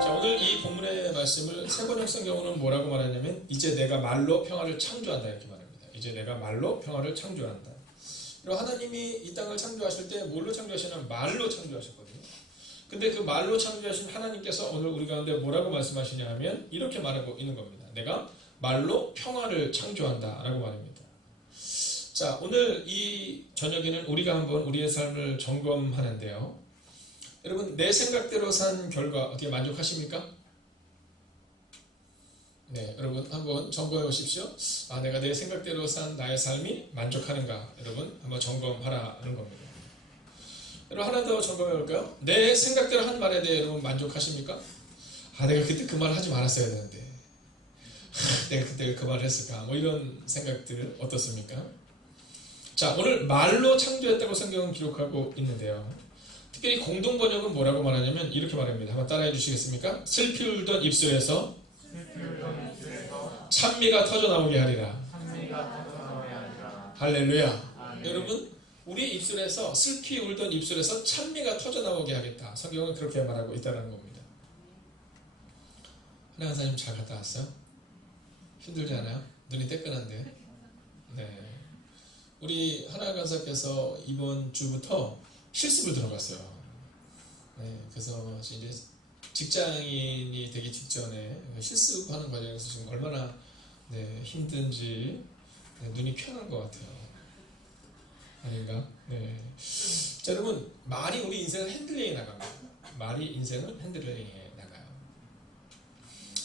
자, 오늘 이 본문의 말씀을 세번역 성경으로는 뭐라고 말하냐면 이제 내가 말로 평화를 창조한다 이렇게 말합니다. 이제 내가 말로 평화를 창조한다. 그리고 하나님이 이 땅을 창조하실 때 뭘로 창조하시냐면 말로 창조하셨거든요. 근데 그 말로 창조하신 하나님께서 오늘 우리 가운데 뭐라고 말씀하시냐 하면 이렇게 말하고 있는 겁니다. 내가 말로 평화를 창조한다 라고 말합니다. 자, 오늘 이 저녁에는 우리가 한번 우리의 삶을 점검하는데요. 여러분, 내 생각대로 산 결과 어떻게 만족하십니까? 네, 여러분 한번 점검해 보십시오. 아, 내가 내 생각대로 산 나의 삶이 만족하는가? 여러분 한번 점검하라는 겁니다. 여러분 하나 더 점검해 볼까요? 내 생각대로 한 말에 대해 여러분 만족하십니까? 아, 내가 그때 그 말을 하지 말았어야 되는데 내가 그때 그 말을 했을까? 뭐 이런 생각들 어떻습니까? 자, 오늘 말로 창조했다고 성경은 기록하고 있는데요. 특별히 공동번역은 뭐라고 말하냐면 이렇게 말합니다. 한번 따라해 주시겠습니까? 슬피 울던 입술에서 찬미가 터져나오게 하리라. 할렐루야. 여러분, 우리 입술에서 슬피 울던 입술에서 찬미가 터져나오게 하겠다. 성경은 그렇게 말하고 있다는 겁니다. 하나 강사님 잘 갔다 왔어요? 힘들지 않아요? 눈이 따끈한데. 네. 우리 하나 강사께서 이번 주부터 실습을 들어갔어요. 네, 그래서 이제 직장인이 되기 직전에 실습하는 과정에서 지금 얼마나 힘든지 눈이 피어난 것 같아요. 아닌가? 네. 자, 여러분, 말이 우리 인생을 핸들링에 나갑니다. 말이 인생을 핸들링에 나가요.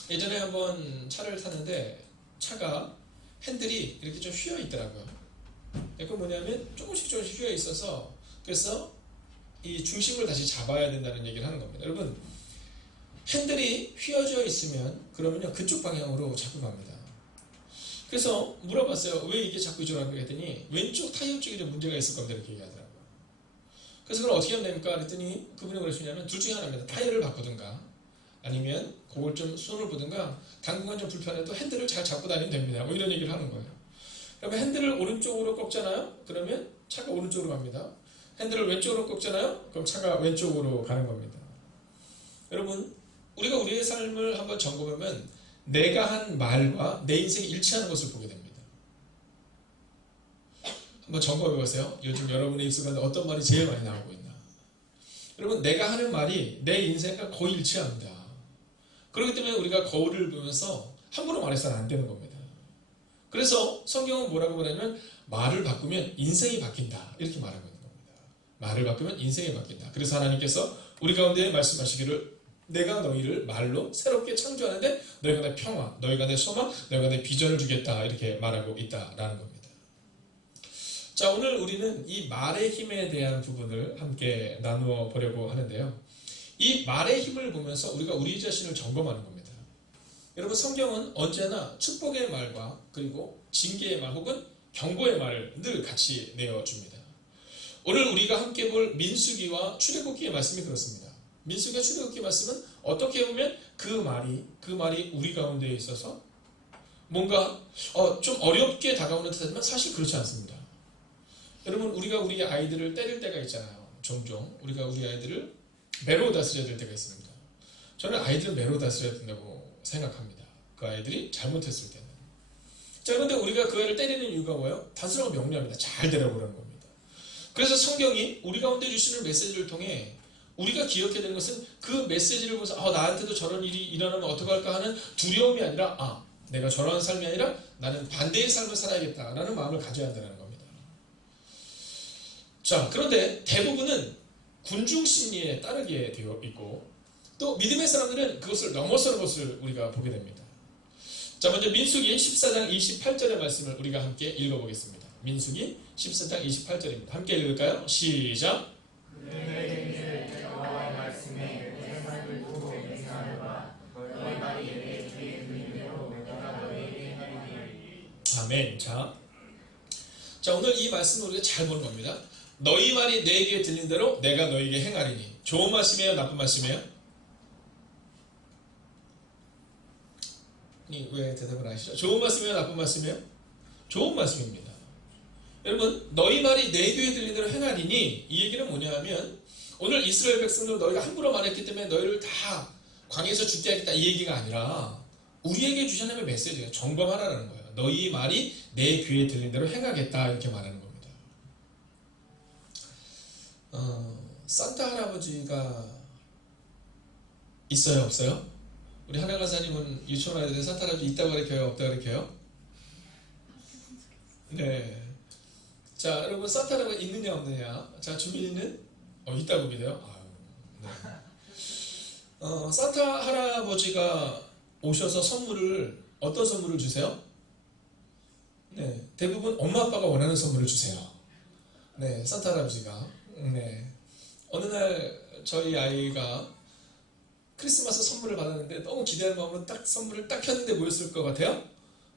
예전에 한번 차를 타는데 차가 핸들이 이렇게 좀 휘어 있더라고요. 그건 뭐냐면 조금씩 휘어 있어서 그래서 이 중심을 다시 잡아야 된다는 얘기를 하는 겁니다. 여러분, 핸들이 휘어져 있으면 그러면요 그쪽 방향으로 자꾸 갑니다. 그래서 물어봤어요. 왜 이게 자꾸 이쪽으로 가게 했더니 왼쪽 타이어 쪽에 좀 문제가 있을 겁니다 이렇게 얘기하더라고요. 그래서 그걸 어떻게 하면 됩니까? 그랬더니 그분이 그러시냐면 둘 중에 하나입니다. 타이어를 바꾸든가 아니면 그걸 좀 손을 보든가 당분간 좀 불편해도 핸들을 잘 잡고 다니면 됩니다. 뭐 이런 얘기를 하는 거예요. 그러면 핸들을 오른쪽으로 꺾잖아요? 그러면 차가 오른쪽으로 갑니다. 핸들을 왼쪽으로 꺾잖아요? 그럼 차가 왼쪽으로 가는 겁니다. 여러분, 우리가 우리의 삶을 한번 점검하면 내가 한 말과 내 인생이 일치하는 것을 보게 됩니다. 한번 점검해 보세요. 요즘 여러분의 입술 가운데 어떤 말이 제일 많이 나오고 있나. 여러분, 내가 하는 말이 내 인생과 거의 일치합니다. 그렇기 때문에 우리가 거울을 보면서 함부로 말해서는 안 되는 겁니다. 그래서 성경은 뭐라고 말하냐면 말을 바꾸면 인생이 바뀐다 이렇게 말하고 있는 겁니다. 말을 바꾸면 인생이 바뀐다. 그래서 하나님께서 우리 가운데 말씀하시기를 내가 너희를 말로 새롭게 창조하는데 너희가 내 평화, 너희가 내 소망, 너희가 내 비전을 주겠다 이렇게 말하고 있다라는 겁니다. 자, 오늘 우리는 이 말의 힘에 대한 부분을 함께 나누어 보려고 하는데요. 이 말의 힘을 보면서 우리가 우리 자신을 점검하는 겁니다. 여러분, 성경은 언제나 축복의 말과 그리고 징계의 말 혹은 경고의 말을 늘 같이 내어줍니다. 오늘 우리가 함께 볼 민수기와 출애굽기의 말씀이 그렇습니다. 민수기와 출애굽기 말씀은 어떻게 보면 그 말이 우리 가운데 있어서 뭔가 좀 어렵게 다가오는 듯하지만 사실 그렇지 않습니다. 여러분, 우리가 우리 아이들을 때릴 때가 있잖아요. 종종 우리가 우리 아이들을 매로 다스려야 될 때가 있습니다. 저는 아이들을 매로 다스려야 된다고 생각합니다. 그 아이들이 잘못했을 때는. 자, 그런데 우리가 그 아이를 때리는 이유가 뭐예요? 단순하고 명료합니다. 잘 되라고 그러는 겁니다. 그래서 성경이 우리 가운데 주시는 메시지를 통해 우리가 기억해야 되는 것은 그 메시지를 보면서 나한테도 저런 일이 일어나면 어떡할까 하는 두려움이 아니라 내가 저런 삶이 아니라 나는 반대의 삶을 살아야겠다라는 마음을 가져야 한다는 겁니다. 자, 그런데 대부분은 군중 심리에 따르게 되어 있고 또 믿음의 사람들은 그것을 넘어서는 것을 우리가 보게 됩니다. 자, 먼저 민수기 14장 28절의 말씀을 우리가 함께 읽어보겠습니다. 민수기 14장 28절입니다. 함께 읽을까요? 시작! 아멘. 자, 오늘 이 말씀을 우리가 잘 보는 겁니다. 너희 말이 내게 들린 대로 내가 너희에게 행하리니. 좋은 말씀이에요? 나쁜 말씀이에요? 왜 대답을 안 하시죠? 좋은 말씀이에요? 나쁜 말씀이에요? 좋은 말씀입니다. 여러분, 너희 말이 내 귀에 들린 대로 행하리니 이 얘기는 뭐냐 하면 오늘 이스라엘 백성들 너희가 함부로 말했기 때문에 너희를 다 광야에서 죽게 하겠다 이 얘기가 아니라 우리에게 주신 하나님의 메시지가 점검하라는 거예요. 너희 말이 내 귀에 들린 대로 행하겠다 이렇게 말하는 겁니다. 산타 할아버지가 있어요 없어요? 우리 하나 강사님은 유치원 아이들 산타 할아버지 있다고 가르쳐요 없다고 가르쳐요? 네. 자 여러분 산타 할아버지 있느냐 없느냐? 자 주민이는 있다고 믿어요? 아유, 네. 산타 할아버지가 오셔서 어떤 선물을 주세요? 네, 대부분 엄마 아빠가 원하는 선물을 주세요. 네, 산타 할아버지가. 네. 어느 날 저희 아이가 크리스마스 선물을 받았는데 너무 기대하는 마음으로 딱 선물을 딱 켰는데 뭐였을 것 같아요?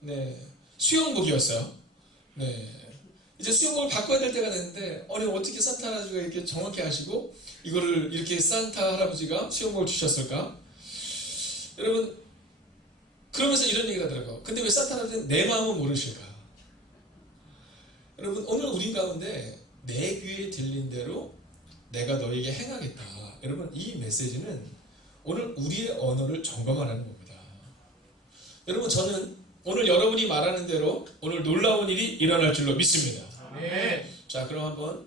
네, 수영복이었어요. 네. 이제 수영복을 바꿔야 될 때가 됐는데 어떻게 산타 할아버지가 이렇게 정확히 아시고 이거를 이렇게 산타 할아버지가 수영복을 주셨을까? 여러분 그러면서 이런 얘기를 하더라고요. 근데 왜 산타 할아버지는 내 마음을 모르실까? 여러분 오늘 우리 가운데 내 귀에 들린 대로 내가 너에게 행하겠다. 여러분 이 메시지는 오늘 우리의 언어를 점검하라는 겁니다. 여러분 저는 오늘 여러분이 말하는 대로 오늘 놀라운 일이 일어날 줄로 믿습니다. 네. 자 그럼 한번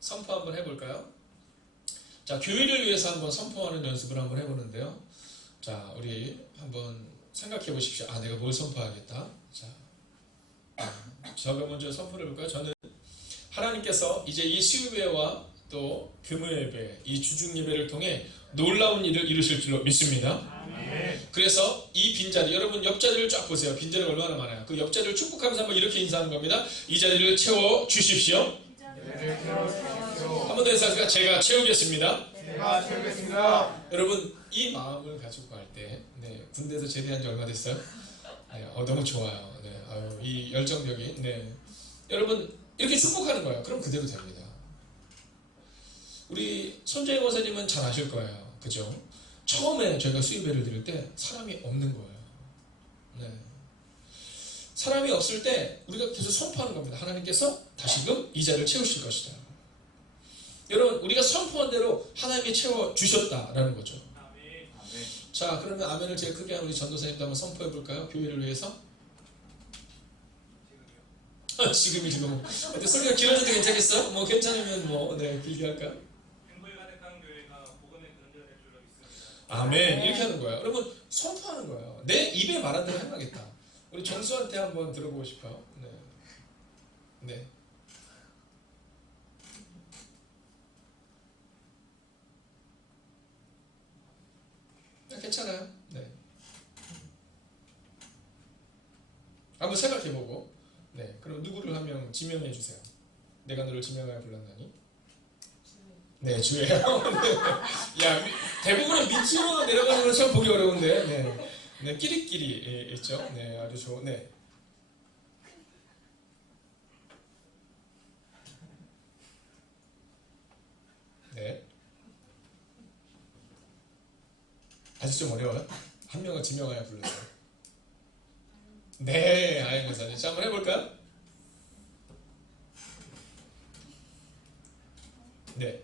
선포 한번 해볼까요? 자 교회를 위해서 한번 선포하는 연습을 한번 해보는데요. 자 우리 한번 생각해 보십시오. 내가 뭘 선포하겠다. 자, 제가 먼저 선포를 해볼까요? 저는 하나님께서 이제 이 수요예배와 또 금요예배, 이 주중예배를 통해 놀라운 일을 이루실 줄로 믿습니다. 그래서 이 빈자리, 여러분 옆자리를 쫙 보세요. 빈자리가 얼마나 많아요. 그 옆자리를 축복하면서 한번 이렇게 인사하는 겁니다. 이 자리를 채워 주십시오. 한 번 더 인사하니까 제가 채우겠습니다. 제가 채우겠습니다. 여러분 이 마음을 가지고 갈 때 군대에서 제대한 지 얼마 됐어요? 네, 너무 좋아요. 네, 이 열정적인 여러분 이렇게 축복하는 거예요. 그럼 그대로 됩니다. 우리 손재희 권사님은 잘 아실 거예요. 그죠? 처음에 저희가 수입회를 드릴 때 사람이 없는 거예요. 네. 사람이 없을 때 우리가 계속 선포하는 겁니다. 하나님께서 다시금 이 자리를 채우실 것이다. 여러분 우리가 선포한 대로 하나님이 채워주셨다라는 거죠. 자 그러면 아멘을 제일 크게 한 우리 전도사님도 한번 선포해 볼까요? 교회를 위해서. 지금 근데 소리가 길어져도 괜찮겠어요? 뭐 괜찮으면 길게 할까요? 행복이 가득한 교회가 복음의 근원이 될 줄로 믿습니다. 아멘 이렇게 하는 거예요. 여러분 선포하는 거예요. 내 입에 말한 대로 행하겠다. 우리 정수한테 한번 들어보고 싶어요. 네. 괜찮아요. 네. 한번 생각해보고. 네. 그럼 누구를 한 명 지명해 주세요. 내가 너를 지명하여 불렀나니? 네, 주예요. 네. 야, 대부분은 밑으로 내려가는 건 참 보기 어려운데. 네. 네, 끼리끼리 있죠. 네, 아주 좋은. 네. 네. 아직 좀 어려워요? 한 명은 지명하여 불렀어요. 네, 아영 권사님. 자, 한번 해볼까요? 네.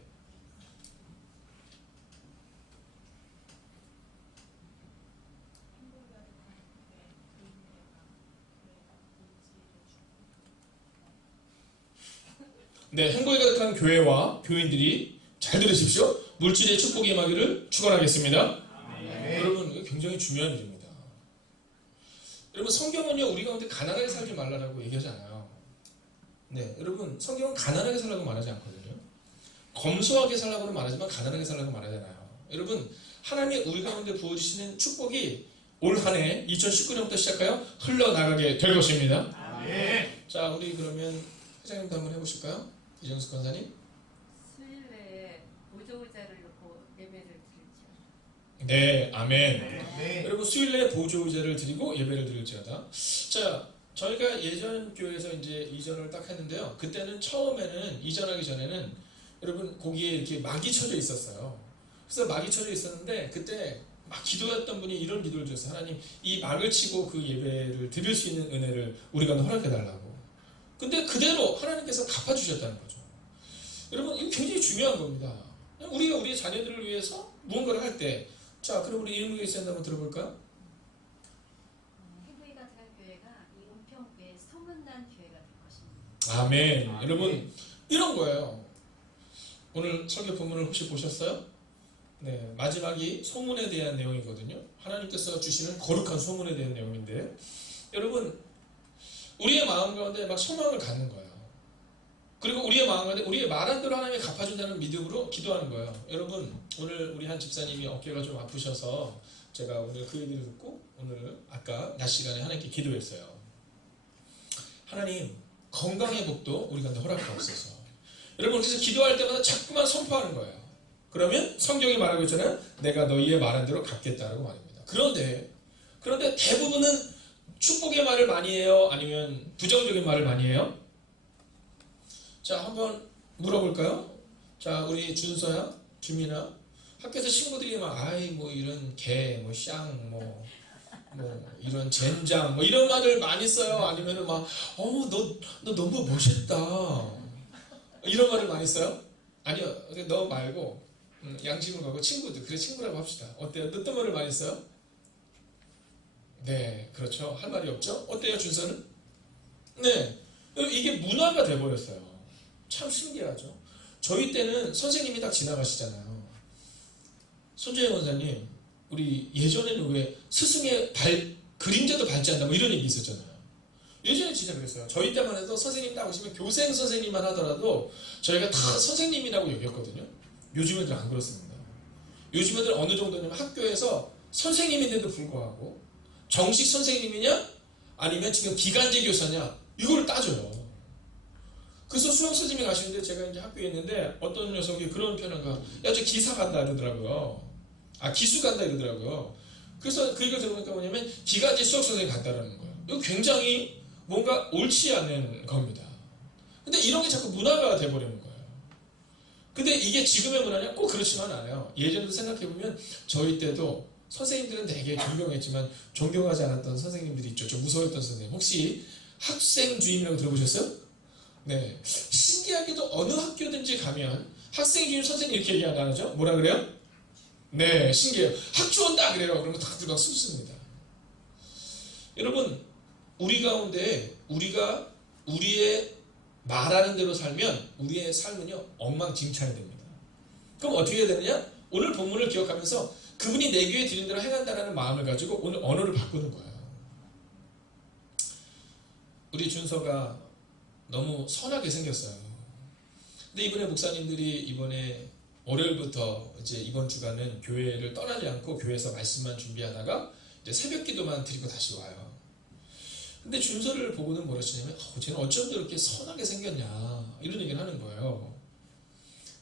네, 행복이 가득한 교회와 교인들이 잘 들으십시오. 물질의 축복이 임하기를 축원하겠습니다. 여러분 이거 굉장히 중요한 일입니다. 여러분 성경은요 우리 가운데 가난하게 살지 말라고 얘기하잖아요. 네, 여러분 성경은 가난하게 살라고 말하지 않거든요. 검소하게 살라고는 말하지만 가난하게 살라고 말하잖아요. 여러분 하나님이 우리 가운데 부어주시는 축복이 올 한 해 2019년부터 시작하여 흘러나가게 될 것입니다. 자 우리 그러면 회장님도 한번 해보실까요? 이정숙 권사님. 수일내에 보조의자를 놓고 예배를 드리죠. 네, 아멘. 네. 여러분 수요일에 보조의자를 드리고 예배를 드릴지어다. 자, 저희가 예전 교회에서 이제 이전을 딱 했는데요. 그때는 처음에는 이전하기 전에는 여러분 거기에 이렇게 막이 쳐져 있었어요. 그래서 막이 쳐져 있었는데 그때 막 기도했던 분이 이런 기도를 드렸어요. 하나님 이 막을 치고 그 예배를 드릴 수 있는 은혜를 우리가 허락해 달라고. 근데 그대로 하나님께서 갚아주셨다는 거죠. 여러분 이거 굉장히 중요한 겁니다. 우리가 우리 자녀들을 위해서 무언가를 할 때 자, 그럼 우리 이은국의 쌤 한번 들어볼까요? 해구이가 대학교회가 이 은평구의 소문난 교회가 될 것입니다. 아멘. 아멘. 여러분, 이런 거예요. 오늘 설교 본문을 혹시 보셨어요? 네, 마지막이 소문에 대한 내용이거든요. 하나님께서 주시는 거룩한 소문에 대한 내용인데, 여러분, 우리의 마음 가운데 막 소망을 갖는 거예요. 그리고 우리의 마음 가운데 우리의 말한 대로 하나님이 갚아준다는 믿음으로 기도하는 거예요. 여러분, 오늘 우리 한 집사님이 어깨가 좀 아프셔서 제가 오늘 그 얘기를 듣고 오늘 아까 낮 시간에 하나님께 기도했어요. 하나님, 건강의 복도 우리 가운데 허락하옵소서. 여러분, 그래서 기도할 때마다 자꾸만 선포하는 거예요. 그러면 성경이 말하고 있잖아요. 내가 너희의 말한 대로 갚겠다라고 말입니다. 그런데 대부분은 축복의 말을 많이 해요? 아니면 부정적인 말을 많이 해요? 자, 한번 물어볼까요? 자, 우리 준서야, 주민아, 학교에서 친구들이 막 아이 뭐 이런 개, 뭐 샹, 뭐 이런 젠장, 뭐 이런 말을 많이 써요? 아니면은 막 너 너무 멋있다 이런 말을 많이 써요? 아니요, 너 말고 양심을 가고 친구들, 그래 친구라고 합시다. 어때요? 어떤 말을 많이 써요? 네, 그렇죠. 할 말이 없죠? 어때요, 준서는? 네, 이게 문화가 돼버렸어요. 참 신기하죠. 저희 때는 선생님이 딱 지나가시잖아요. 손재영 원사님, 우리 예전에는 왜 스승의 그림자도 밟지 않는다 뭐 이런 얘기 있었잖아요. 예전에 진짜 그랬어요. 저희 때만 해도 선생님 딱 오시면 교생 선생님만 하더라도 저희가 다 선생님이라고 여겼거든요. 요즘 애들 안 그렇습니다. 요즘 애들 어느 정도냐면 학교에서 선생님인데도 불구하고 정식 선생님이냐 아니면 지금 기간제 교사냐 이걸 따져요. 그래서 수학 선생님이 가시는데 제가 이제 학교에 있는데 어떤 녀석이 그런 표현을 야, 저 기사 간다 이러더라고요. 아, 기수 간다 이러더라고요. 그래서 그 얘기를 들어보니까 뭐냐면 기간제 수학 선생님 간다라는 거예요. 이거 굉장히 뭔가 옳지 않은 겁니다. 근데 이런 게 자꾸 문화가 돼버리는 거예요. 근데 이게 지금의 문화냐? 꼭 그렇지만 않아요. 예전에도 생각해보면 저희 때도 선생님들은 되게 존경했지만 존경하지 않았던 선생님들이 있죠. 좀 무서웠던 선생님. 혹시 학생 주임이라고 들어보셨어요? 네. 신기하게도 어느 학교든지 가면 학생 주임 선생님 이렇게 얘기 안 하죠? 뭐라 그래요? 네, 신기해요. 학주 온다 그래요. 그러면 다들 막 숨습니다. 여러분, 우리 가운데 우리가 우리의 말하는 대로 살면 우리의 삶은요 엉망진창이 됩니다. 그럼 어떻게 해야 되느냐? 오늘 본문을 기억하면서 그분이 내 귀에 들린 대로 행한다라는 마음을 가지고 오늘 언어를 바꾸는 거예요. 우리 준서가 너무 선하게 생겼어요. 근데 이번에 목사님들이 이번에 월요일부터 이제 이번 주간은 교회를 떠나지 않고 교회에서 말씀만 준비하다가 이제 새벽 기도만 드리고 다시 와요. 근데 준서를 보고는 뭐라 하시냐면 쟤는 어쩜 저렇게 선하게 생겼냐 이런 얘기를 하는 거예요.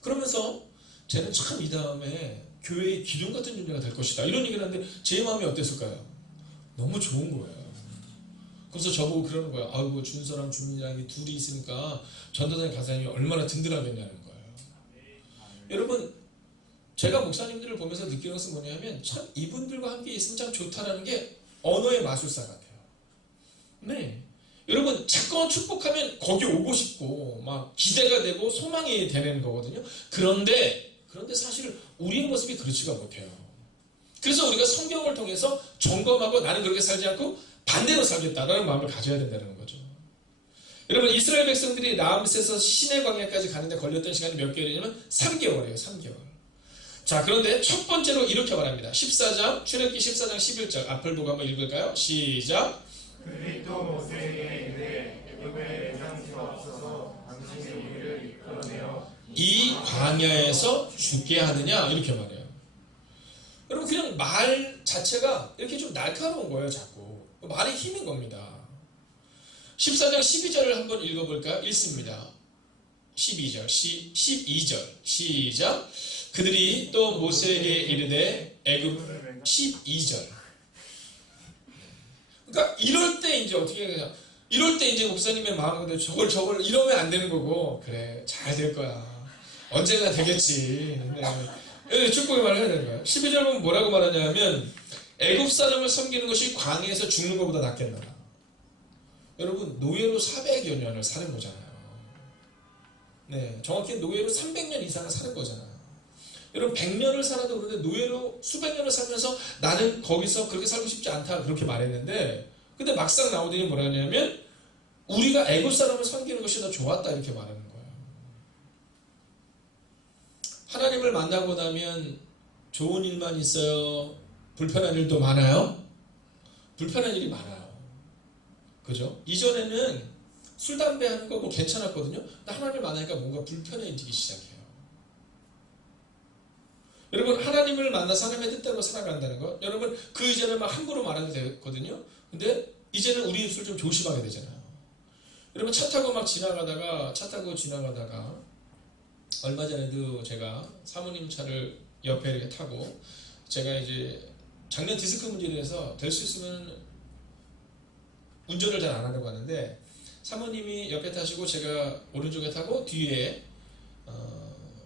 그러면서 쟤는 참 이 다음에 교회의 기둥 같은 존재가 될 것이다 이런 얘기를 하는데 제 마음이 어땠을까요? 너무 좋은 거예요. 그래서 저보고 그러는 거예요. 아이고 준서랑 주민이랑 둘이 있으니까 전도사님 가사님이 얼마나 든든하겠냐는 거예요. 여러분, 제가 목사님들을 보면서 느끼는 것은 뭐냐면 참 이분들과 함께 있으면 참 좋다라는 게 언어의 마술사 같아요. 네, 여러분 자꾸만 축복하면 거기 오고 싶고 막 기대가 되고 소망이 되는 거거든요. 그런데 사실 우리의 모습이 그렇지가 못해요. 그래서 우리가 성경을 통해서 점검하고 나는 그렇게 살지 않고 반대로 살겠다라는 마음을 가져야 된다는 거죠. 여러분, 이스라엘 백성들이 라암셋에서 시내 광야까지 가는데 걸렸던 시간이 몇 개월이냐면 3개월이에요. 3개월. 자, 그런데 첫 번째로 이렇게 말합니다. 14장, 출애굽기 14장 11절 앞을 보고 한번 읽을까요? 시작. 그들이 또 모세에게 이르되 애굽에 내장치가 없어서 당신이 우리를 이끌어내어 이 광야에서 죽게 하느냐 이렇게 말해요. 여러분, 그냥 말 자체가 이렇게 좀 날카로운 거예요. 자꾸 말의 힘인 겁니다. 14장 12절을 한번 읽어볼까요? 읽습니다. 12절 12절 시작. 그들이 또 모세에게 이르되 애굽 12절. 그러니까 이럴 때 이제 어떻게 해야 되냐? 이럴 때 이제 목사님의 마음은 저걸 이러면 안 되는 거고, 그래 잘 될 거야. 언젠가 되겠지. 네. 축복의 말을 해야 되는 거예요. 12절 보면 뭐라고 말하냐면 애굽 사람을 섬기는 것이 광야에서 죽는 것보다 낫겠노라. 여러분, 노예로 400여 년을 사는 거잖아요. 네, 정확히 노예로 300년 이상을 사는 거잖아요. 여러분 100년을 살아도 그런데 노예로 수백 년을 살면서 나는 거기서 그렇게 살고 싶지 않다 그렇게 말했는데 근데 막상 나오더니 뭐라 하냐면 우리가 애굽 사람을 섬기는 것이 더 좋았다 이렇게 말하는 거예요. 하나님을 만나고 나면 좋은 일만 있어요? 불편한 일도 많아요? 불편한 일이 많아요. 그죠? 이전에는 술, 담배 하는 거 뭐 괜찮았거든요. 근데 하나님을 만나니까 뭔가 불편해지기 시작해요. 여러분 하나님을 만나서 하나님의 뜻대로 살아간다는 거 여러분 그 이전에 막 함부로 말해도 되거든요. 근데 이제는 우리 입술 좀 조심하게 되잖아요. 여러분 차 타고 지나가다가 얼마 전에도 제가 사모님 차를 옆에 이렇게 타고 제가 이제 작년 디스크 문제로 해서 될 수 있으면 운전을 잘 안 하려고 하는데 사모님이 옆에 타시고 제가 오른쪽에 타고 뒤에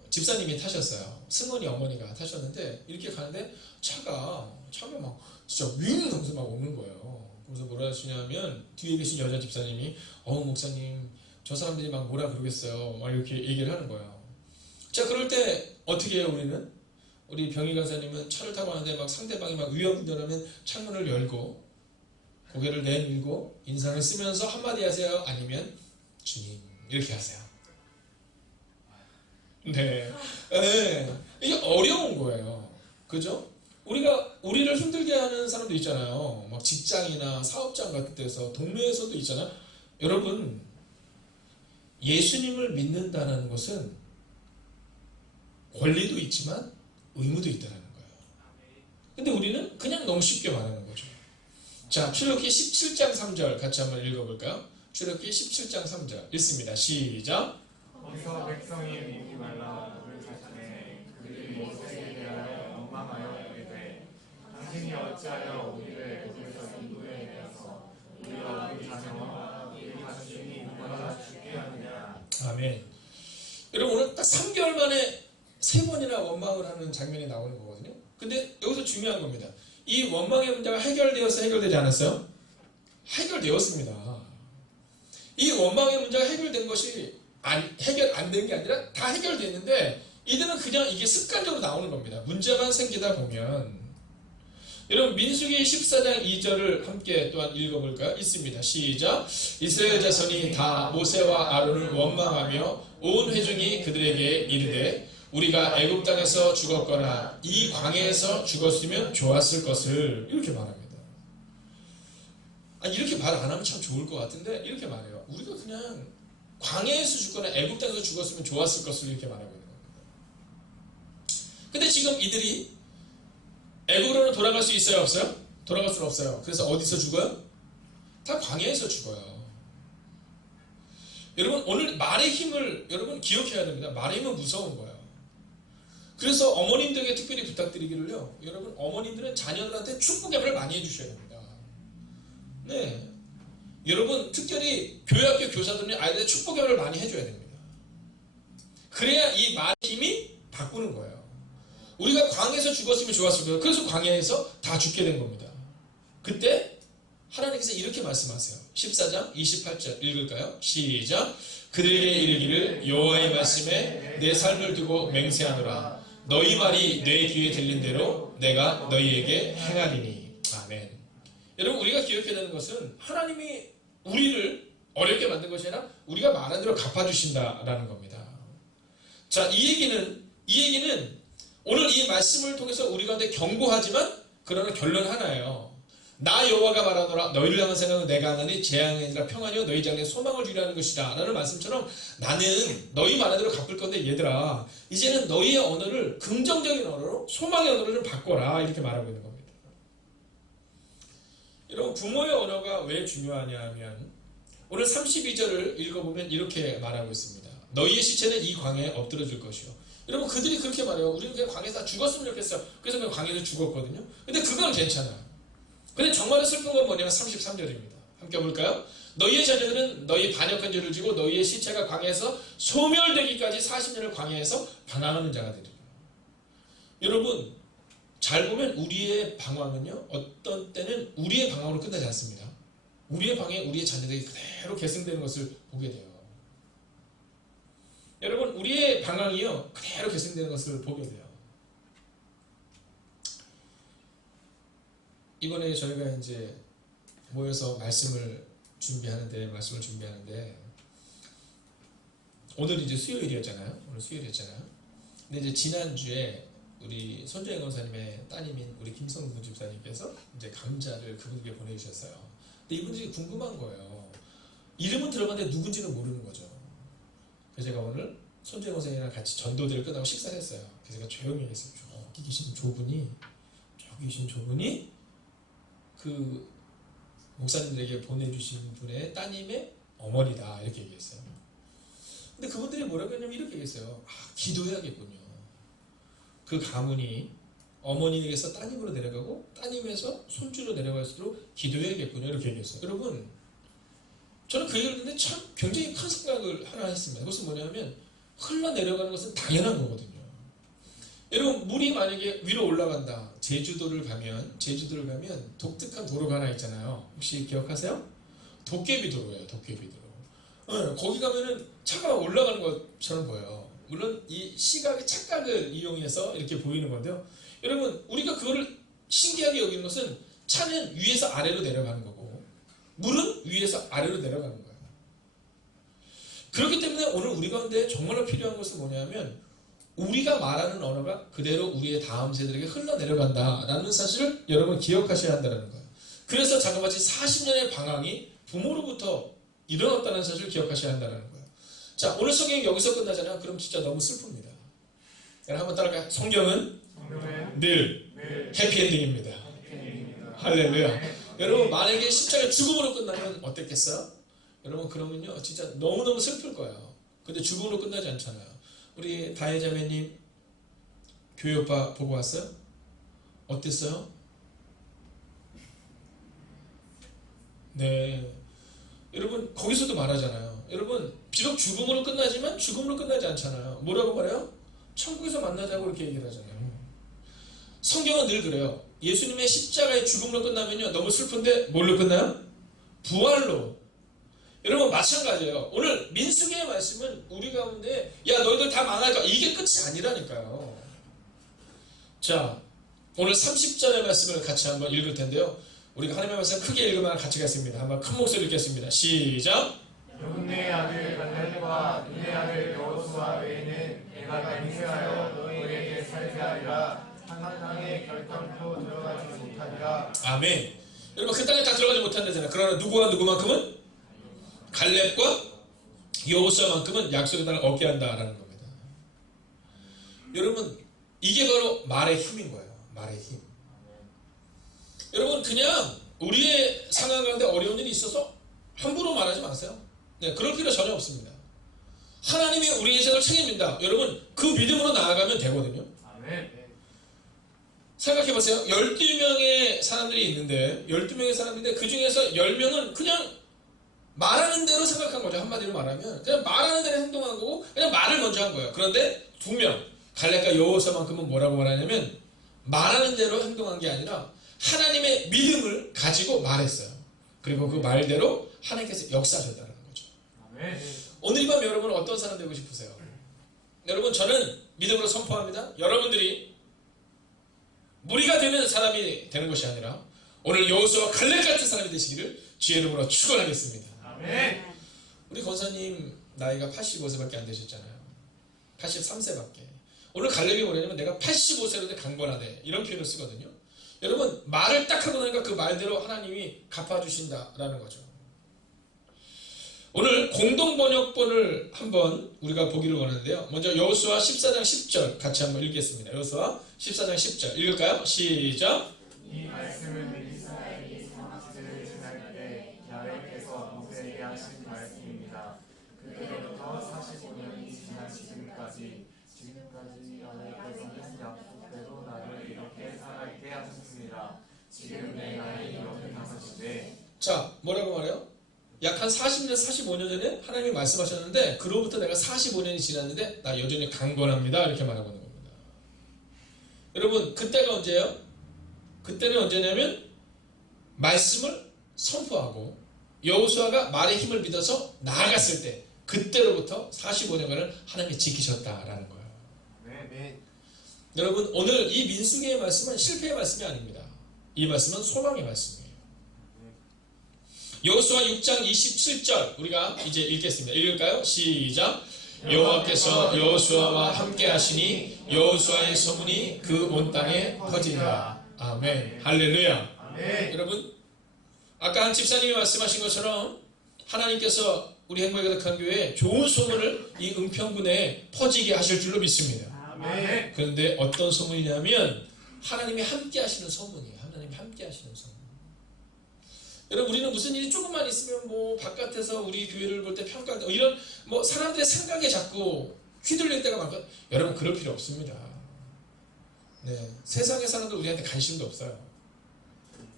집사님이 타셨어요. 승원이 어머니가 타셨는데 이렇게 가는데 차가 막 진짜 윙 하면서 막 오는 거예요. 그래서 뭐라 하시냐면 뒤에 계신 여자 집사님이 목사님 저 사람들이 막 뭐라 그러겠어요. 막 이렇게 얘기를 하는 거예요. 자 그럴 때 어떻게 해요 우리는? 우리 병희 간사님은 차를 타고 가는데 막 상대방이 막 위협운전하면 창문을 열고 고개를 내밀고 인상을 쓰면서 한마디 하세요? 아니면 주님 이렇게 하세요? 네. 이게 어려운 거예요. 그죠? 우리를 힘들게 하는 사람도 있잖아요. 막 직장이나 사업장 같은 데서 동네에서도 있잖아요. 여러분 예수님을 믿는다는 것은 권리도 있지만 의무도 있다는 거예요. 근데 우리는 그냥 너무 쉽게 말하는 거죠. 자, 출애굽기 17장 3절 같이 한번 읽어볼까요? 출애굽기 17장 3절 읽습니다. 시작. 거기서 백성이 목이 말라 물을 찾네 그들이 모세에게 대하여 원망하여 이르되 당신이 어찌하여 우리를 애굽에서 인도에 내어서 우리와 우리 자녀와 우리 가축이 누가 죽게 하느냐. 아멘. 여러분 오늘 딱 3개월 만에 3번이나 원망을 하는 장면이 나오는 거거든요. 근데 여기서 중요한 겁니다. 이 원망의 문제가 해결되지 않았어요? 해결되었습니다. 이 원망의 문제가 해결된 것이 해결 안 된 게 아니라 다 해결됐는데 이들은 그냥 이게 습관적으로 나오는 겁니다. 문제만 생기다 보면 여러분 민수기 14장 2절을 함께 또한 읽어볼까요? 있습니다. 시작. 이스라엘 자손이 다 모세와 아론을 원망하며 온 회중이 그들에게 이르되 우리가 애굽 땅에서 죽었거나 이 광야에서 죽었으면 좋았을 것을 이렇게 말합니다. 이렇게 말 안 하면 참 좋을 것 같은데 이렇게 말해요. 우리가 그냥 광야에서 죽거나 애굽 땅에서 죽었으면 좋았을 것을 이렇게 말하고 있는 겁니다. 근데 지금 이들이 애굽으로는 돌아갈 수 있어요? 없어요? 돌아갈 수는 없어요. 그래서 어디서 죽어요? 다 광야에서 죽어요. 여러분 오늘 말의 힘을 여러분 기억해야 됩니다. 말의 힘은 무서운 거예요. 그래서 어머님들에게 특별히 부탁드리기를요. 여러분 어머님들은 자녀들한테 축복의 말을 많이 해주셔야 됩니다. 네, 여러분 특별히 교회학교 교사들은 아이들의 축복의 말을 많이 해줘야 됩니다. 그래야 이 말의 힘이 바꾸는 거예요. 우리가 광야에서 죽었으면 좋았을 거예요. 그래서 광야에서 다 죽게 된 겁니다. 그때 하나님께서 이렇게 말씀하세요. 14장 28절 읽을까요? 시작. 그들에게 이르기를 여호와의 말씀에 내 삶을 두고 맹세하노라. 너희 말이 내 귀에 들린 대로 내가 너희에게 행하리니. 아멘. 여러분 우리가 기억해야 되는 것은 하나님이 우리를 어렵게 만든 것이 아니라 우리가 말한 대로 갚아주신다라는 겁니다. 자, 이 얘기는 오늘 이 말씀을 통해서 우리 가운데 경고하지만 그러나 결론 하나예요. 나 여호와가 말하노라. 너희를 향한 생각은 내가 하나니 재앙이 아니라 평안이요 너희 장래에 소망을 주리라는 것이다 라는 말씀처럼 나는 너희 말한 대로 갚을 건데 얘들아 이제는 너희의 언어를 긍정적인 언어로 소망의 언어로 좀 바꿔라 이렇게 말하고 있는 겁니다. 여러분 부모의 언어가 왜 중요하냐 하면 오늘 32절을 읽어보면 이렇게 말하고 있습니다. 너희의 시체는 이 광야에 엎드러질 것이요. 여러분 그들이 그렇게 말해요. 우리는 그냥 광야에서 다 죽었으면 좋겠어요. 그래서 그냥 광야에서 죽었거든요. 근데 그건 괜찮아요. 근데 정말 슬픈 건 뭐냐면 33절입니다. 함께 볼까요? 너희의 자녀들은 너희 반역한 죄를 지고 너희의 시체가 광야에서 소멸되기까지 40년을 광야에서 방황하는 자가 되리라. 여러분 잘 보면 우리의 방황은요 어떤 때는 우리의 방황으로 끝나지 않습니다. 우리의 방황에 우리의 자녀들이 그대로 계승되는 것을 보게 돼요. 여러분 우리의 방황이요 그대로 계승되는 것을 보게 돼요. 이번에 저희가 이제 모여서 말씀을 준비하는데 오늘 이제 수요일이었잖아요. 오늘 수요일이었잖아요. 근데 이제 지난주에 우리 손정혜 권사님의 따님인 우리 김성근 집사님께서 이제 감자를 그분에게 보내주셨어요. 근데 이분들이 궁금한 거예요. 이름은 들어봤는데 누군지는 모르는 거죠. 그래서 제가 오늘 손정혜 권사님이랑 같이 전도대를 끝나고 식사를 했어요. 그래서 제가 조용히 했어요. 저기 계신 조분이 그 목사님들에게 보내주신 분의 따님의 어머니다 이렇게 얘기했어요. 근데 그분들이 뭐라고 했냐면 이렇게 얘기했어요. 기도해야겠군요. 그 가문이 어머니에게서 따님으로 내려가고 따님에서 손주로 내려갈수록 기도해야겠군요. 이렇게 얘기했어요. 여러분, 저는 그 얘기를 듣는데 참 굉장히 큰 생각을 하나 했습니다. 그것은 뭐냐면 흘러내려가는 것은 당연한 거거든요. 여러분, 물이 만약에 위로 올라간다. 제주도를 가면 독특한 도로가 하나 있잖아요. 혹시 기억하세요? 도깨비도로예요. 도깨비도로. 거기 가면은 차가 올라가는 것처럼 보여요. 물론 이 시각의 착각을 이용해서 이렇게 보이는 건데요. 여러분, 우리가 그거를 신기하게 여기는 것은 차는 위에서 아래로 내려가는 거고 물은 위에서 아래로 내려가는 거예요. 그렇기 때문에 오늘 우리 가운데 정말로 필요한 것은 뭐냐면 우리가 말하는 언어가 그대로 우리의 다음 세대에게 흘러내려간다라는 사실을 여러분 기억하셔야 한다는 거예요. 그래서 자그마치 40년의 방황이 부모로부터 일어났다는 사실을 기억하셔야 한다는 거예요. 자, 오늘 성경이 여기서 끝나잖아요. 그럼 진짜 너무 슬픕니다. 여러분 한번 따라가요. 성경은 늘 해피엔딩입니다. 할렐루야. 여러분, 만약에 십자가 죽음으로 끝나면 어땠겠어요? 여러분, 그러면요 진짜 너무너무 슬플 거예요. 근데 죽음으로 끝나지 않잖아요. 우리 다혜자매님 교회 오빠 보고 왔어요? 어땠어요? 네. 여러분, 거기서도 말하잖아요. 여러분, 비록 죽음으로 끝나지만 죽음으로 끝나지 않잖아요. 뭐라고 말해요? 천국에서 만나자고 이렇게 얘기를 하잖아요. 성경은 늘 그래요. 예수님의 십자가의 죽음으로 끝나면요 너무 슬픈데 뭘로 끝나요? 부활로. 여러분, 마찬가지예요. 오늘 민수기의 말씀은 우리 가운데 야 너희들 다 망할까? 이게 끝이 아니라니까요. 자, 오늘 30절의 말씀을 같이 한번 읽을 텐데요. 우리가 하나님의 말씀 크게 읽으면 같이 가겠습니다. 한번 큰 목소리로 읽겠습니다. 시작. 여분의 아들 갈렙과 눈의 아들 여호수아 외에는 내가 맹세하여 너희에게 살게 하리라. 한 땅에 결단코 들어가지 못하리라. 아멘. 여러분, 그 땅에 다 들어가지 못한다잖아요. 그러나 누구와 누구만큼은? 갈렙과 여호수아만큼은 약속의 땅을 얻게 한다라는 겁니다. 여러분, 이게 바로 말의 힘인 거예요. 말의 힘. 여러분, 그냥 우리의 상황 가운데 어려운 일이 있어서 함부로 말하지 마세요. 네, 그럴 필요 전혀 없습니다. 하나님이 우리 인생을 책임진다. 여러분, 그 믿음으로 나아가면 되거든요. 아멘. 생각해보세요. 12명의 사람들이 있는데 12명의 사람인데 그 중에서 10명은 그냥 말하는 대로 생각한 거죠. 한마디로 말하면 그냥 말하는 대로 행동한 거고 그냥 말을 먼저 한 거예요. 그런데 2명, 갈렙과 여호수아만큼은 뭐라고 말하냐면 말하는 대로 행동한 게 아니라 하나님의 믿음을 가지고 말했어요. 그리고 그 말대로 하나님께서 역사하셨다는 거죠. 아멘. 오늘 이 밤 여러분은 어떤 사람 되고 싶으세요? 여러분, 저는 믿음으로 선포합니다. 여러분들이 무리가 되는 사람이 되는 것이 아니라 오늘 여호수아와 갈렙 같은 사람이 되시기를 주의 이름으로 축원하겠습니다. 아멘. 우리 권사님 나이가 85세밖에 안 되셨잖아요. 83세밖에. 오늘 갈렙이 뭐냐면 내가 85세로도 강건하대 이런 표현을 쓰거든요. 여러분, 말을 딱 하고 나니까 그 말대로 하나님이 갚아주신다라는 거죠. 오늘 공동번역본을 한번 우리가 보기를 원하는데요. 먼저 여호수아 14장 10절 같이 한번 읽겠습니다. 여호수아 14장 10절 읽을까요? 시작. 이 말씀은 이스라엘이 사막지대를 지날 때 야훼께서 모세에게 하신 말씀입니다. 그때부터 45년이 지난 지금까지 야훼께서는 약속대로 나를 이렇게 살아있게 하셨습니다. 지금 내 나이 65인데. 자, 뭐라고 말해요? 약 한 40년, 45년 전에 하나님이 말씀하셨는데 그로부터 내가 45년이 지났는데 나 여전히 강건합니다. 이렇게 말하고 있는 겁니다. 여러분, 그때가 언제예요? 그때는 언제냐면 말씀을 선포하고 여호수아가 말의 힘을 믿어서 나아갔을 때 그때로부터 45년간을 하나님이 지키셨다라는 거예요. 네. 여러분, 오늘 이 민수기의 말씀은 실패의 말씀이 아닙니다. 이 말씀은 소망의 말씀이에요. 여호수아 6장 27절 우리가 이제 읽겠습니다. 읽을까요? 시작. 여호와께서 여호수아와 함께 하시니 여호수아의 소문이 그 온 땅에 퍼지니라. 아멘. 할렐루야. 아멘. 여러분, 아까 한 집사님이 말씀하신 것처럼 하나님께서 우리 행복의 거룩한 교회에 좋은 소문을 이 은평군에 퍼지게 하실 줄로 믿습니다. 아멘. 그런데 어떤 소문이냐면 하나님이 함께 하시는 소문이에요. 하나님이 함께 하시는 소문. 여러분, 우리는 무슨 일이 조금만 있으면 뭐 바깥에서 우리 교회를 볼 때 평가한다 이런 뭐 사람들의 생각에 자꾸 휘둘릴 때가 많거든요. 여러분, 그럴 필요 없습니다. 네, 세상의 사람들 우리한테 관심도 없어요.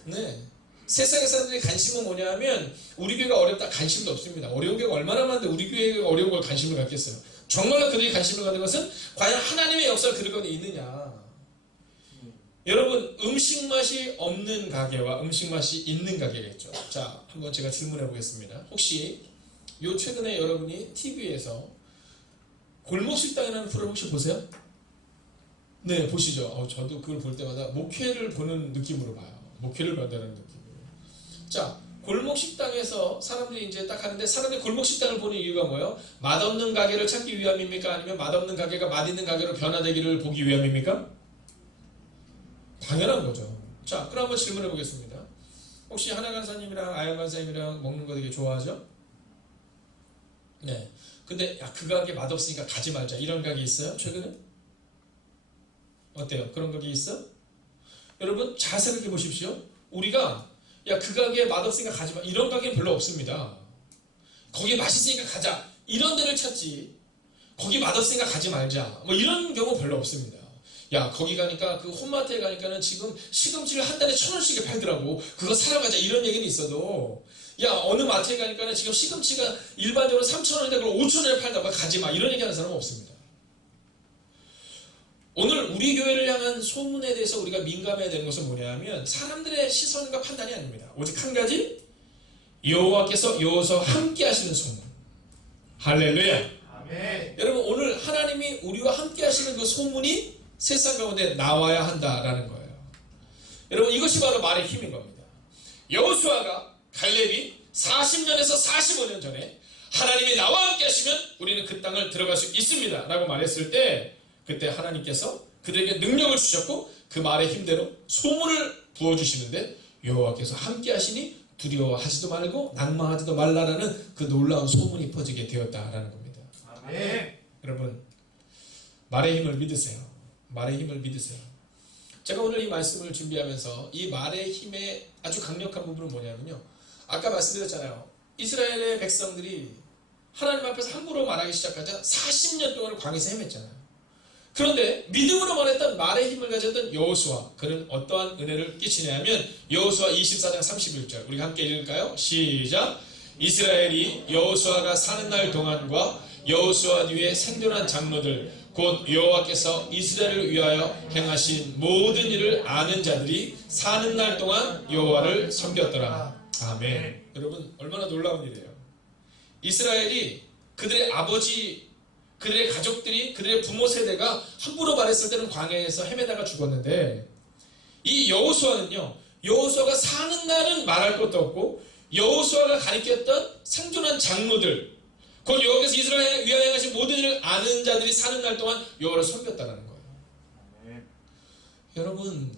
네, 세상의 사람들이 관심은 뭐냐면 우리 교회가 어렵다 관심도 없습니다. 어려운 교회가 얼마나 많은데 우리 교회가 어려운 걸 관심을 갖겠어요. 정말로 그들이 관심을 갖는 것은 과연 하나님의 역사가 그들 가운데 있느냐. 여러분, 음식 맛이 없는 가게와 음식 맛이 있는 가게가 있죠. 자, 한번 제가 질문해 보겠습니다. 혹시 요 최근에 여러분이 TV에서 골목식당이라는 프로그램 혹시 보세요? 네, 보시죠. 저도 그걸 볼 때마다 목회를 보는 느낌으로 봐요. 목회를 받는 느낌으로. 자, 골목식당에서 사람들이 이제 딱 하는데 사람들이 골목식당을 보는 이유가 뭐예요? 맛없는 가게를 찾기 위함입니까? 아니면 맛없는 가게가 맛있는 가게로 변화되기를 보기 위함입니까? 당연한 거죠. 자, 그럼 한번 질문해 보겠습니다. 혹시 하나 간사님이랑 아영 간사님이랑 먹는 거 되게 좋아하죠? 네. 근데 야, 그 가게 맛없으니까 가지 말자 이런 가게 있어요? 최근에? 어때요? 그런 가게 있어? 여러분, 잘 생각해 보십시오. 우리가 야, 그 가게 맛없으니까 가지 마 이런 가게는 별로 없습니다. 거기 맛있으니까 가자 이런 데를 찾지 거기 맛없으니까 가지 말자 뭐 이런 경우 별로 없습니다. 야, 거기 가니까 그 홈마트에 가니까는 지금 시금치를 한 달에 1,000원씩에 팔더라고. 그거 사러 가자 이런 얘기는 있어도 야, 어느 마트에 가니까는 지금 시금치가 일반적으로 3,000원인데 그걸 5,000원에 팔다가 가지 마 이런 얘기하는 사람은 없습니다. 오늘 우리 교회를 향한 소문에 대해서 우리가 민감해야 되는 것은 뭐냐면 사람들의 시선과 판단이 아닙니다. 오직 한 가지, 여호와께서 여호수아와 함께 하시는 소문. 할렐루야. 아멘. 여러분, 오늘 하나님이 우리와 함께 하시는 그 소문이 세상 가운데 나와야 한다라는 거예요. 여러분, 이것이 바로 말의 힘인 겁니다. 여호수아가 갈렙이 40년에서 45년 전에 하나님이 나와 함께 하시면 우리는 그 땅을 들어갈 수 있습니다 라고 말했을 때 그때 하나님께서 그들에게 능력을 주셨고 그 말의 힘대로 소문을 부어주시는데 여호와께서 함께 하시니 두려워하지도 말고 낭망하지도 말라라는 그 놀라운 소문이 퍼지게 되었다라는 겁니다. 아멘. 여러분, 말의 힘을 믿으세요. 말의 힘을 믿으세요. 제가 오늘 이 말씀을 준비하면서 이 말의 힘의 아주 강력한 부분은 뭐냐면요. 아까 말씀드렸잖아요. 이스라엘의 백성들이 하나님 앞에서 함부로 말하기 시작하자 40년 동안 광야에서 헤맸잖아요. 그런데 믿음으로 말했던 말의 힘을 가졌던 여호수아, 그는 어떠한 은혜를 끼치냐면 여호수아 24장 31절 우리가 함께 읽을까요? 시작. 이스라엘이 여호수아가 사는 날 동안과 여호수아 뒤에 생존한 장로들 곧 여호와께서 이스라엘을 위하여 행하신 모든 일을 아는 자들이 사는 날 동안 여호와를 섬겼더라. 아멘. 여러분, 얼마나 놀라운 일이에요. 이스라엘이 그들의 아버지 그들의 가족들이 그들의 부모 세대가 함부로 말했을 때는 광야에서 헤매다가 죽었는데 이 여호수아는요, 여호수아가 사는 날은 말할 것도 없고 여호수아가 가리켰던 생존한 장로들 곧 여호와께서 이스라엘을 위하여 행하신 모든 일을 아는 자들이 사는 날 동안 여호와를 섬겼다는 거예요. 아멘. 여러분,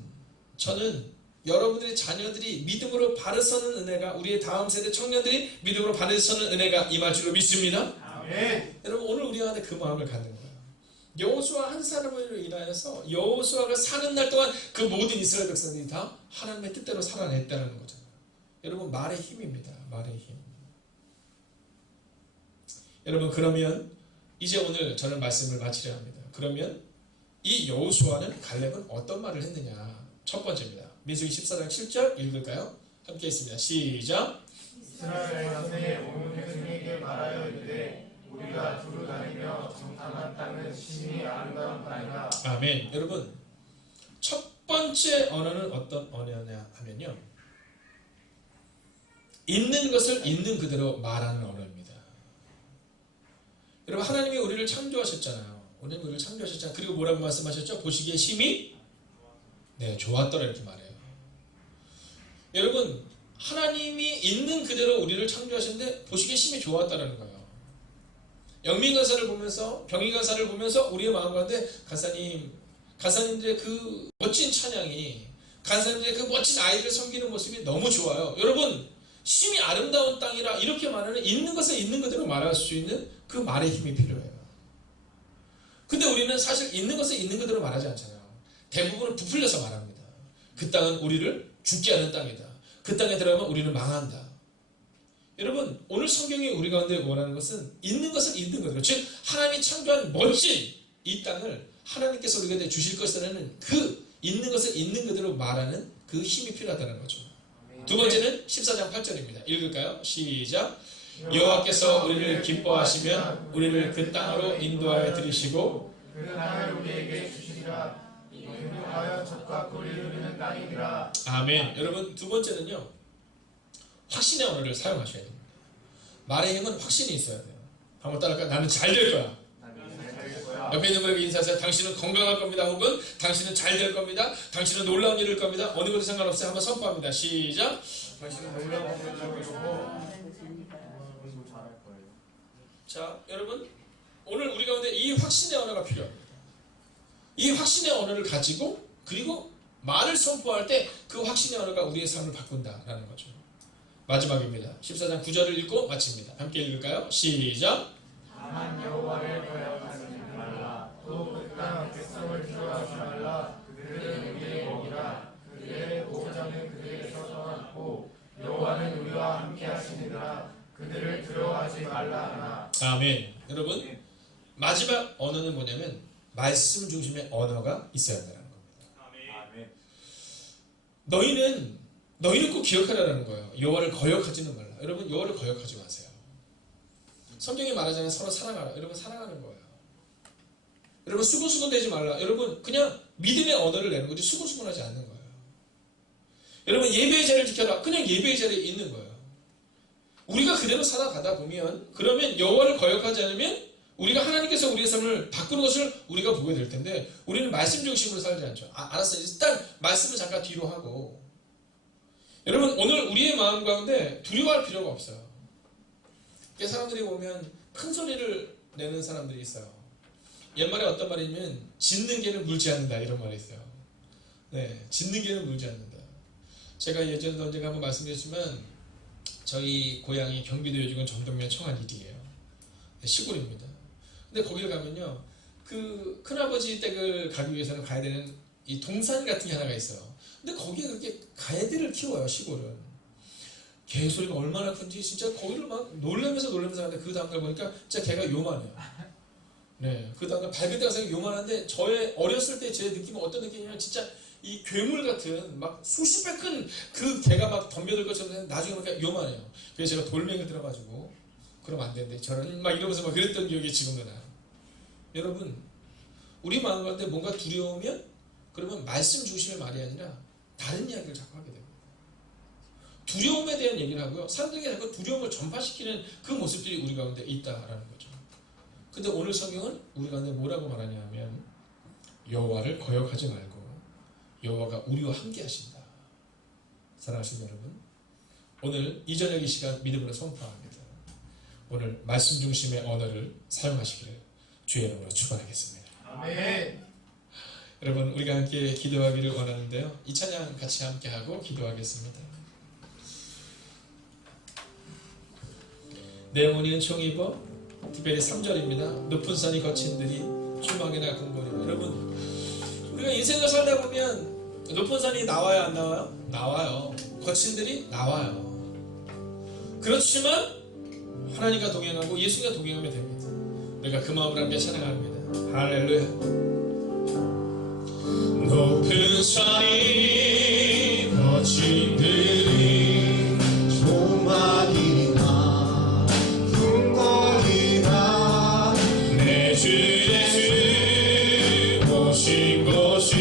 저는 여러분들의 자녀들이 믿음으로 바로 서는 은혜가 우리의 다음 세대 청년들이 믿음으로 바로 서는 은혜가 임할 줄로 믿습니다. 아멘. 여러분, 오늘 우리한테 그 마음을 갖는 거예요. 여호수아 한 사람으로 인하여서 여호수아가 사는 날 동안 그 모든 이스라엘 백성들이 다 하나님의 뜻대로 살아냈다는 거잖아요. 여러분, 말의 힘입니다. 말의 힘. 여러분, 그러면 이제 오늘 저는 말씀을 마치려 합니다. 그러면 이 여호수아는 갈렙은 어떤 말을 했느냐. 첫 번째입니다. 민수기 14장 7절 읽을까요? 함께 했습니다. 시작. 이스라엘 자손의 온 백성에게 말하여 이르되 우리가 두루 다니며 정탐한 땅은 심히 아름다운 땅이라. 아멘. 여러분, 첫 번째 언어는 어떤 언어냐 하면요, 있는 것을 있는 그대로 말하는 언어입니다. 여러분, 하나님이 우리를 창조하셨잖아요. 하나님이 우리를 창조하셨잖아요. 그리고 뭐라고 말씀하셨죠? 보시기에 심히 좋았더라 이렇게 말해요. 여러분 하나님이 있는 그대로 우리를 창조하셨는데 보시기에 심히 좋았다는 거예요. 영민가사를 보면서 병인가사를 보면서 우리의 마음 가운데 가사님들의 그 멋진 찬양이 간사님들의 그 멋진 아이를 섬기는 모습이 너무 좋아요. 여러분 심히 아름다운 땅이라 이렇게 말하는 있는 것을 있는 그대로 말할 수 있는 그 말의 힘이 필요해요. 근데 우리는 사실 있는 것을 있는 그대로 말하지 않잖아요. 대부분은 부풀려서 말합니다. 그 땅은 우리를 죽게 하는 땅이다. 그 땅에 들어가면 우리는 망한다. 여러분 오늘 성경이 우리 가운데 원하는 것은 있는 것을 있는 그대로, 즉 하나님이 창조한 멋진 이 땅을 하나님께서 우리에게 주실 것이라는 그 있는 것을 있는 그대로 말하는 그 힘이 필요하다는 거죠. 두 번째는 14장 8절입니다. 읽을까요? 시작. 여호와께서 우리를 기뻐하시면 우리를 그 땅으로 인도하여 들이시고 그 땅을 우리에게 주시리라. 인도하여 젖과 꿀이 흐르는 땅이니라. 아멘. 여러분 두 번째는요, 확신의 언어를 사용하셔야 됩니다. 말의 힘은 확신이 있어야 돼요. 한번 따라할까요? 나는 잘 될 거야. 옆에 있는 분에게 인사하세요. 당신은 건강할 겁니다. 혹은 당신은 잘 될 겁니다. 당신은 놀라운 일을 겁니다. 어느 것도 상관없어요. 한번 선포합니다. 시작. 당신은 놀라운 일을 이루고 잘할 거예요. 자, 여러분 오늘 우리 가운데 이 확신의 언어가 필요합니다. 이 확신의 언어를 가지고 그리고 말을 선포할 때 그 확신의 언어가 우리의 삶을 바꾼다라는 거죠. 마지막입니다. 14장 9절을 읽고 마칩니다. 함께 읽을까요? 시작. 다만 여호와를 거역하지 말라. 또 그 땅 백성을 두려워하지 말라. 그들은 우리의 먹이라. 그들의 보호자는 그들에게서 떠났고 여호와는 우리와 함께 하시느니라. 그들을 두려워하지 말라 하나. 아멘. 여러분 마지막 언어는 뭐냐면 말씀 중심의 언어가 있어야 한다는 겁니다. 아멘. 너희는 꼭 기억하라는 거예요. 여호와를 거역하지는 말라. 여러분 여호와를 거역하지 마세요. 성경이 말하잖아요. 서로 사랑하라. 여러분 사랑하는 거예요. 여러분 수근수근 되지 말라. 여러분 그냥 믿음의 언어를 내는 거지 수근수근하지 않는 거예요. 여러분 예배의 자리를 지켜라. 그냥 예배의 자리에 있는 거예요. 우리가 그대로 살아가다 보면 그러면 여호와를 거역하지 않으면 우리가 하나님께서 우리의 삶을 바꾸는 것을 우리가 보게 될 텐데 우리는 말씀 중심으로 살지 않죠. 알았어요. 일단 말씀을 잠깐 뒤로 하고 여러분 오늘 우리의 마음 가운데 두려워할 필요가 없어요. 사람들이 보면 큰 소리를 내는 사람들이 있어요. 옛말에 어떤 말이냐면 짖는 개는 물지 않는다 이런 말이 있어요. 네, 짖는 개는 물지 않는다. 제가 예전에 언젠가 한번 말씀드렸지만 저희 고향이 경기도 요직은 정동면 청안일이에요. 시골입니다. 근데 거기를 가면요, 그 큰아버지 댁을 가기 위해서는 가야 되는 이 동산 같은 게 하나가 있어요. 근데 거기에 그렇게 개들을 키워요. 시골은 개 소리가 얼마나 큰지 진짜 거기를 막 놀라면서 가는데 그 다음날 보니까 진짜 개가 요만해요. 네, 그 다음날 밟을 때가 생각이 요만한데 저의 어렸을 때 제 느낌은 어떤 느낌이냐면 진짜 이 괴물 같은 막 수십 배 큰 그 개가 막 덤벼들 것처럼 나중에 보니까 요만해요. 그래서 제가 돌멩이를 들어가지고 그러면 안 되는데 저는 막 이러면서 막 그랬던 기억이 지금도 나요. 여러분 우리 마음 가운데 뭔가 두려우면 그러면 말씀 중심의 말이 아니라 다른 이야기를 자꾸 하게 됩니다. 두려움에 대한 얘기를 하고요. 사람들에게 자꾸 두려움을 전파시키는 그 모습들이 우리 가운데 있다라는 거죠. 근데 오늘 성경은 우리 가운데 뭐라고 말하냐 하면 여호와를 거역하지 말고 여호와가 우리와 함께 하신다. 사랑하시는 여러분, 오늘 이 저녁 이 시간 믿음으로 선포합니다. 오늘 말씀 중심의 언어를 사용하시기를 주의 이름으로 축원하겠습니다. 아멘. 여러분 우리가 함께 기도하기를 원하는데요. 이 찬양 같이 함께 하고 기도하겠습니다. 내 영혼이 은총 입어. 특별히 3절입니다. 높은 산이 거친들이 추망이나 궁궐이나. 여러분 우리가 인생을 살다 보면 높은 산이 나와야 안 나와요? 나와요. 거친들이 나와요. 그렇지만 하나님과 동행하고 예수님과 동행하면 됩니다. 우리가 그 마음으로 함께 찬양합니다. 할렐루야. 높은 산이 거친들이 조막이나 궁궐이나 내 주 예수 오신 곳이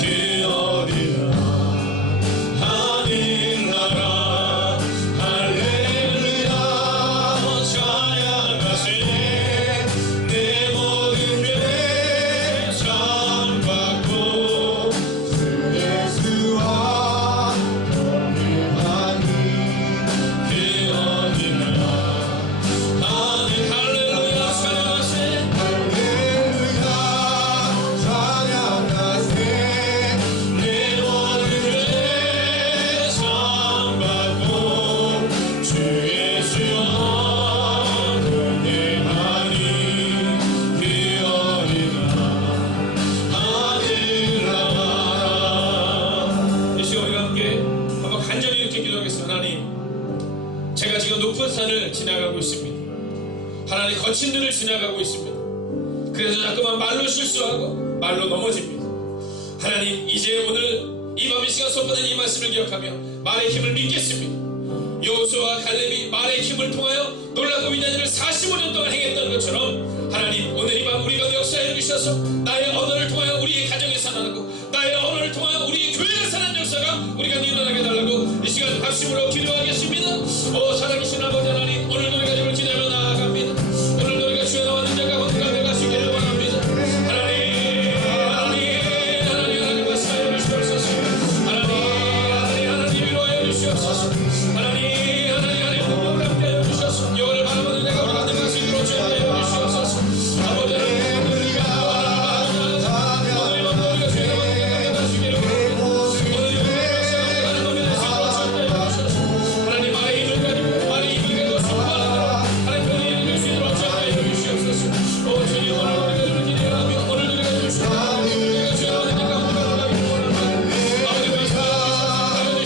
그 어디나 하늘나라 할렐루야 찬양하세 내 모든 죄 사함받고 시간을 지나가고 있습니다. 하나님 거친 데를 지나가고 있습니다. 그래서 자꾸만 말로 실수하고 말로 넘어집니다. 하나님 이제 오늘 이 밤 이 시간 선포된 이 말씀을 기억하며 말의 힘을 믿겠습니다. 여호수아와 갈렙이 말의 힘을 통하여 놀라고 위대한 일을 45년 동안 행했던 것처럼 하나님 오늘 이 밤 우리 가운데 역사해 주셔서 나의 언어를 통하여 우리의 가정이 살아나고 나의 언어를 통하여 우리의 교회가 살아나는 역사가 우리가 일어나게 해달라고 이 시간 박심으로 기도하겠습니다. 오 살아계신 아버지 하나님, 오늘 우리가 주를 기대하며 나아갑니다. 오늘 우리가 주의 나와 인자 가운데 가져가시기를 원합니다. 하나님 말씀하여 주시옵소서. 하나님 위로하여 주시옵소서. 하나님 공복을 함께 하여 주시옵소서. 영원을 바라보는 내가 우리 가운데 말씀 들어오게 하여 주시옵소서. 아버지 하나님 우리가 오늘 밤 우리가 주의 나와 가져가시기를 원합니다. 오늘 가는 법에 대해서 들어오게 하여 주시옵소서. 하나님 말의 힘을 가지고 선포하는 대로 하나님 편히 읽을 수 있도록 하여 주시옵소서. 오 주님 오늘 우리가 주를 기대하며 오늘 우리가 주를 축복하며 우리가 주의 나와 인자 가운데 가져가기를 원합니다. 아버지 말씀하여 주셔서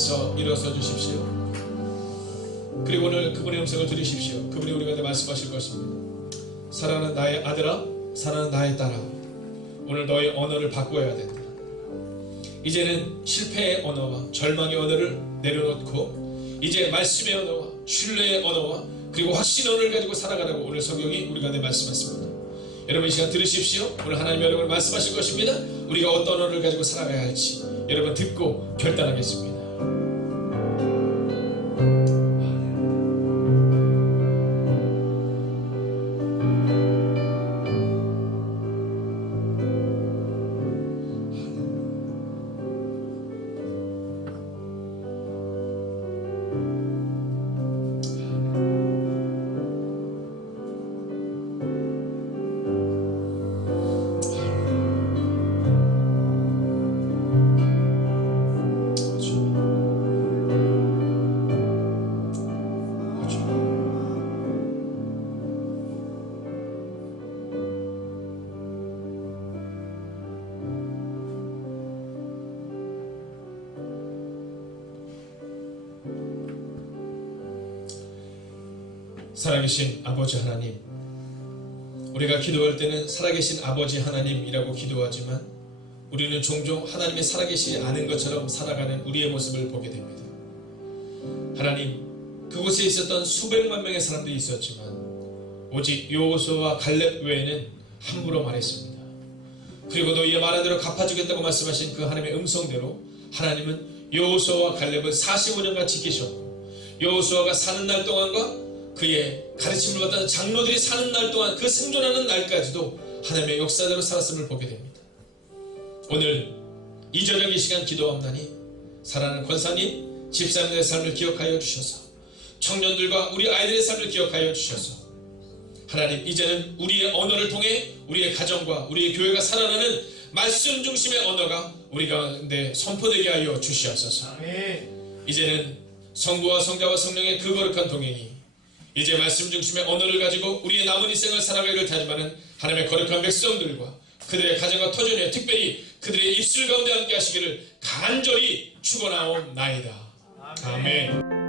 에서 일어서 주십시오. 그리고 오늘 그분의 음성을 들으십시오. 그분이 우리한테 말씀하실 것입니다. 사랑하는 나의 아들아, 사랑하는 나의 딸아, 오늘 너의 언어를 바꾸어야 된다. 이제는 실패의 언어와 절망의 언어를 내려놓고 이제 말씀의 언어와 신뢰의 언어와 그리고 확신의 언어를 가지고 살아가라고 오늘 성경이 우리 가운데 말씀하십니다. 여러분 이 시간 들으십시오. 오늘 하나님 여러분을 말씀하실 것입니다. 우리가 어떤 언어를 가지고 살아가야 할지 여러분 듣고 결단하겠습니다. 살아계신 아버지 하나님, 우리가 기도할 때는 살아계신 아버지 하나님이라고 기도하지만 우리는 종종 하나님의 살아계시지 않은 것처럼 살아가는 우리의 모습을 보게 됩니다. 하나님, 그곳에 있었던 수백만 명의 사람들이 있었지만 오직 여호수아와 갈렙 외에는 함부로 말했습니다. 그리고 너희의 말한 대로 갚아주겠다고 말씀하신 그 하나님의 음성대로 하나님은 여호수아와 갈렙을 45년간 지키셨고 여호수아가 사는 날 동안과 그의 가르침을 받던 장로들이 사는 날 동안 그 생존하는 날까지도 하나님의 역사대로 살았음을 보게 됩니다. 오늘 이 저녁 이 시간 기도합나니 사랑하는 권사님, 집사님의 삶을 기억하여 주셔서 청년들과 우리 아이들의 삶을 기억하여 주셔서 하나님 이제는 우리의 언어를 통해 우리의 가정과 우리의 교회가 살아나는 말씀 중심의 언어가 우리 가운데 선포되게 하여 주시옵소서. 이제는 성부와 성자와 성령의 그 거룩한 동행이 이제 말씀 중심의 언어를 가지고 우리의 남은 인생을 살아가기를 다짐하는 하나님의 거룩한 백성들과 그들의 가정과 터전에 특별히 그들의 입술 가운데 함께 하시기를 간절히 축원하옵나이다. 아멘.